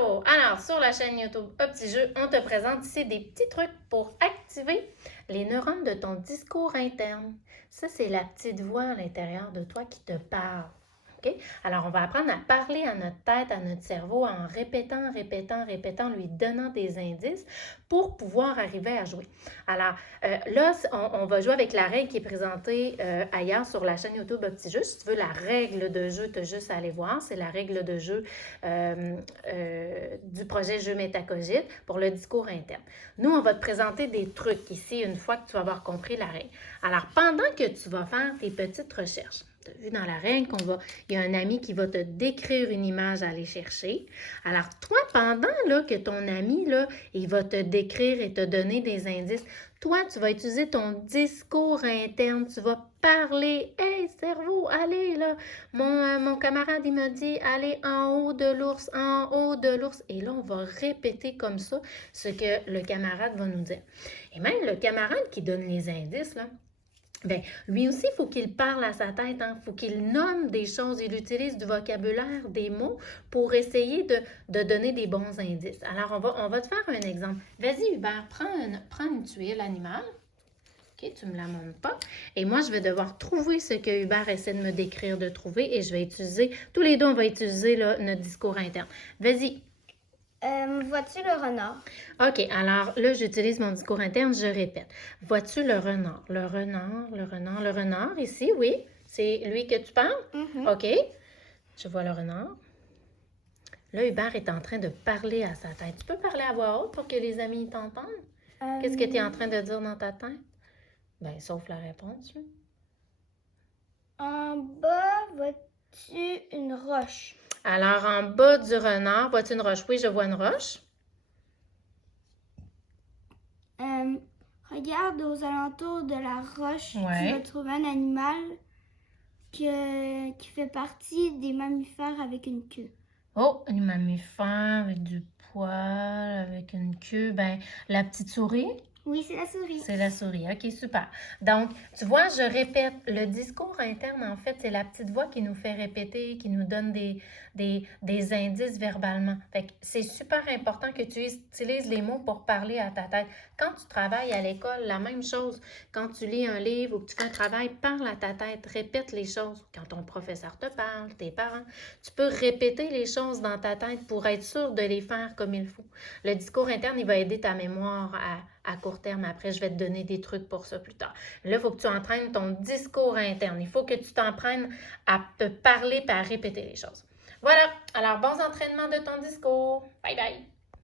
Hello! Alors, sur la chaîne YouTube Un Petit Jeu, on te présente ici des petits trucs pour activer les neurones de ton discours interne. Ça, c'est la petite voix à l'intérieur de toi qui te parle. OK? Alors, on va apprendre à parler à notre tête, à notre cerveau en répétant, lui donnant des indices pour pouvoir arriver à jouer. Alors, là, on va jouer avec la règle qui est présentée ailleurs sur la chaîne YouTube Un Petit Jeu. Si tu veux la règle de jeu, tu as juste à aller voir. C'est la règle de jeu du projet Jeu Métacogite pour le discours interne. Nous, on va te présenter des trucs ici une fois que tu vas avoir compris la règle. Alors, pendant que tu vas faire tes petites recherches, tu as vu dans la règle il y a un ami qui va te décrire une image à aller chercher. Alors, toi, pendant là, que ton ami, là, il va te décrire et te donner des indices, toi, tu vas utiliser ton discours interne. Tu vas parler. « Hey, cerveau, allez, là! Mon camarade, il m'a dit, allez en haut de l'ours, en haut de l'ours. » Et là, on va répéter comme ça ce que le camarade va nous dire. Et même le camarade qui donne les indices, là, bien, lui aussi, il faut qu'il parle à sa tête, il faut qu'il nomme des choses, il utilise du vocabulaire, des mots pour essayer de donner des bons indices. Alors, on va te faire un exemple. Vas-y, Hubert, prends une tuile animale. OK, tu ne me la montres pas. Et moi, je vais devoir trouver ce que Hubert essaie de me décrire de trouver et je vais utiliser, tous les deux, on va utiliser là, notre discours interne. Vas-y. Vois-tu le renard? OK, alors là, j'utilise mon discours interne, je répète. Vois-tu le renard? Le renard, ici, oui. C'est lui que tu parles? OK, je vois le renard. Là, Hubert est en train de parler à sa tête. Tu peux parler à voix haute pour que les amis t'entendent? Qu'est-ce que tu es en train de dire dans ta tête? Bien, sauf la réponse, là. En bas, vois-tu une roche? Alors, en bas du renard, vois-tu une roche? Oui, je vois une roche. Regarde aux alentours de la roche. Ouais. Tu vas trouver un animal qui fait partie des mammifères avec une queue. Oh, un mammifère avec du poil, avec une queue. Ben, la petite souris? Oui, c'est la souris. C'est la souris. OK, super. Donc, tu vois, je répète. Le discours interne, en fait, c'est la petite voix qui nous fait répéter, qui nous donne des indices verbalement. Fait que c'est super important que tu utilises les mots pour parler à ta tête. Quand tu travailles à l'école, la même chose. Quand tu lis un livre ou que tu fais un travail, parle à ta tête, répète les choses. Quand ton professeur te parle, tes parents, tu peux répéter les choses dans ta tête pour être sûr de les faire comme il faut. Le discours interne, il va aider ta mémoire à court terme. Après, je vais te donner des trucs pour ça plus tard. Là, il faut que tu entraînes ton discours interne. Il faut que tu t'entraînes à te parler et à répéter les choses. Voilà. Alors, bons entraînements de ton discours. Bye bye.